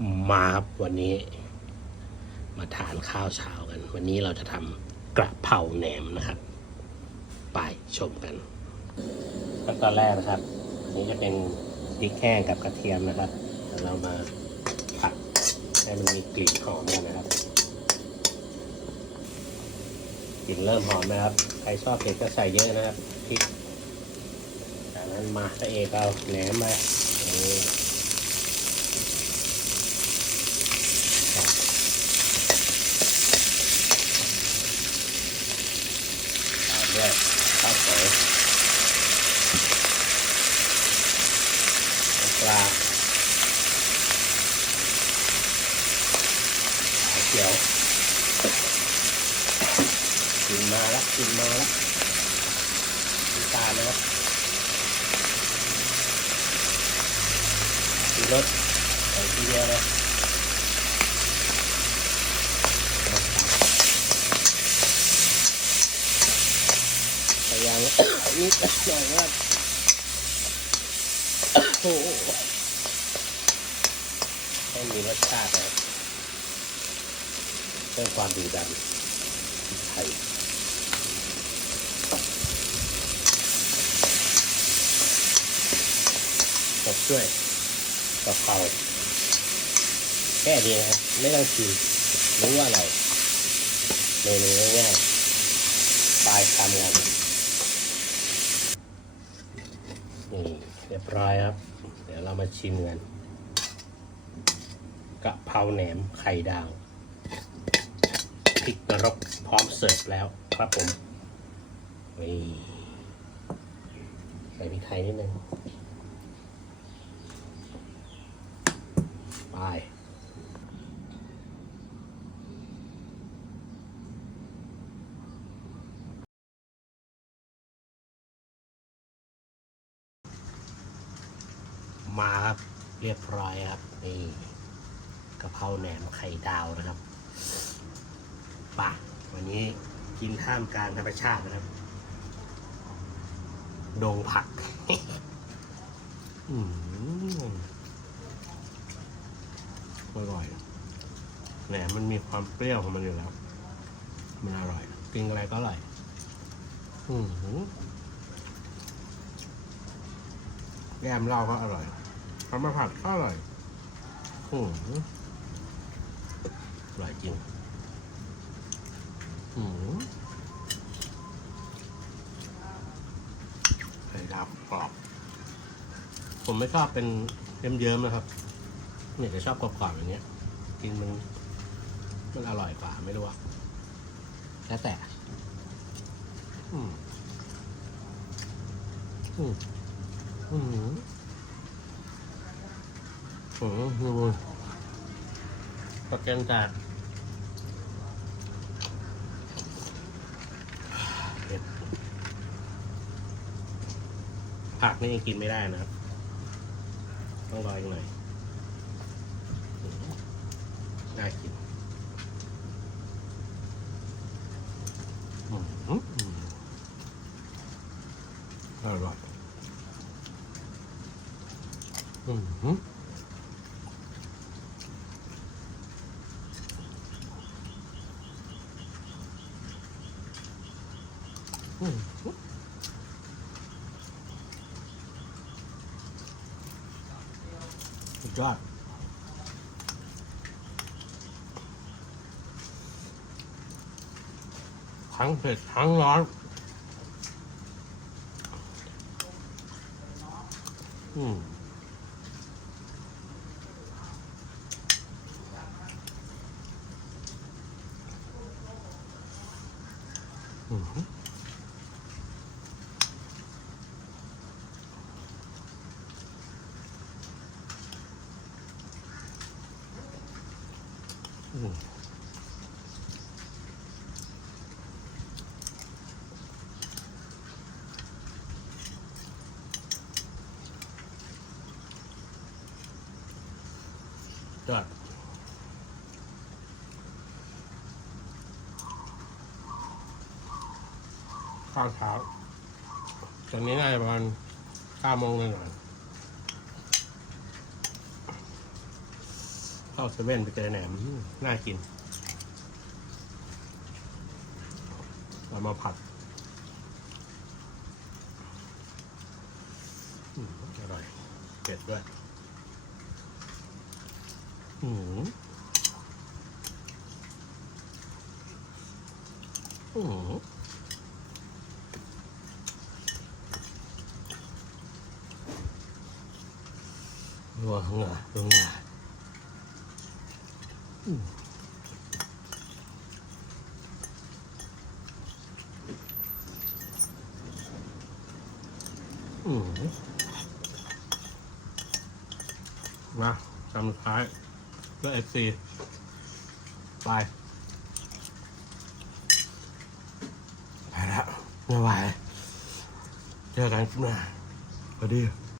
มาครับวันนี้ มาทานข้าวเช้ากัน วันนี้เราจะทำกระเพราแหนมนะครับ ไปชมกันขั้นตอนแรกนะครับ นี้จะเป็นพริกแห้งกับกระเทียมนะครับเดี๋ยวเรามาผัดให้มันมีกลิ่นหอมกันนะครับกลิ่นเริ่มหอมนะครับ ใครชอบเผ็ดก็ใส่เยอะนะครับพริกจากนั้นมาตะเอกเอาแหนมมานี่ ตามด้วยข้าวสวย น้ำปลาขาวเขียวกินมาแล้วกินม โหให้มีรสชาตินะเพิ่มความดุดันไทยตบด้วยกะเพราแค่นี้นะไม่ต้องชิมรู้ว่าอะไรเมนูง่ายๆปลายคำกันนี่เรียบร้อยครับ เดี๋ยวเรามาชิมกันกะเพราแหนมไข่ดาวพริกนรกพร้อมเสิร์ฟแล้วครับผมนี่ใส่พริกไทยนิดนึงไป มาครับ เรียบร้อยครับนี่กะเพราแหนมไข่ดาวนะครับป่ะวันนี้กินท่ามกลางธรรมชาตินะครับดงผักอืมอร่อยแหนมมันมีความเปรี้ยวของมันอยู่แล้ว มันอร่อย กินอะไรก็อร่อย อืมแกมเหล้าก็อร่อย ทำมาผัดก็อร่อยอืมอร่อยจริงอืมไข่ดาวกรอบ ผมไม่ชอบเป็นเยิ้มๆนะครับ เนี่ยจะชอบกรอบๆอย่างเงี้ยกินมันมันอร่อยกว่าไม่รู้ว่าแล้วแต่ อืม อืม อืม โอ้โหปลาแกนจาดผักนี่ยังกินไม่ได้นะครับ ต้องรออีกหน่อยน่ากินอืมอืมอร่อยอืม สุดยอดทั้งเผ็ดทั้งร้อน อืมอืม จอดข้าวเช้าตอนนี้น่าจะประมาณเก้าโมงหน่อยๆ เข้าเซเว่นไปเจอแหนมน่ากินเอามาผัดอืมอร่อยเผ็ดด้วยอืมอืมรัวเหงื่อรัวเหงื่อ มอืมาคำสุดท้ายเพื่อเอฟซีไปไปแล้วไม่ไหวเจอกันคลิปหน้าสวัสดี